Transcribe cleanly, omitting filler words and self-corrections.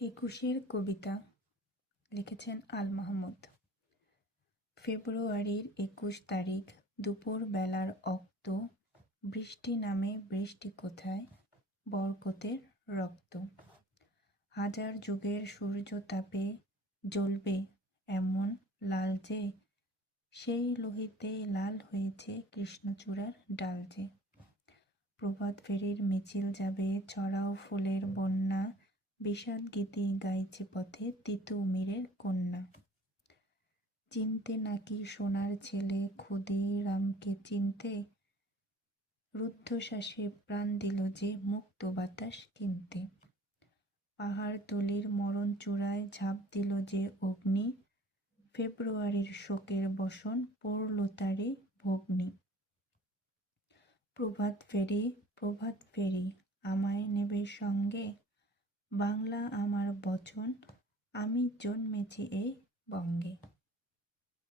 একুশের কবিতা লিখেছেন আল মাহমুদ। ফেব্রুয়ারির ২১ তারিখ দুপুর বেলার অক্ত, বৃষ্টি নামে বৃষ্টি কোথায়, বরকতের রক্ত। হাজার যুগের সূর্য তাপে জ্বলবে এমন লাল যে, সেই লোহিতে লাল হয়েছে কৃষ্ণচূড়ার ডাল যে। প্রভাত ফেরির মিছিল যাবে ছড়াও ফুলের বন্যা, বিষাদ গীতি গাইছে পথে তিতুমিরের কন্যা। চিনতে নাকি সোনার ছেলে ক্ষুদিরামকে চিনতে, রুদ্ধশ্বাসে প্রাণ দিল যে মুক্ত বাতাস কিনতে। পাহাড়তলির মরণ চূড়ায় ঝাঁপ দিল যে অগ্নি, ফেব্রুয়ারির শোকের বসন পড়ল তারই ভগ্নি। প্রভাত ফেরি আমায় নেবে সঙ্গে, বাংলা আমার বচন, আমি জন্মেছি এই বঙ্গে।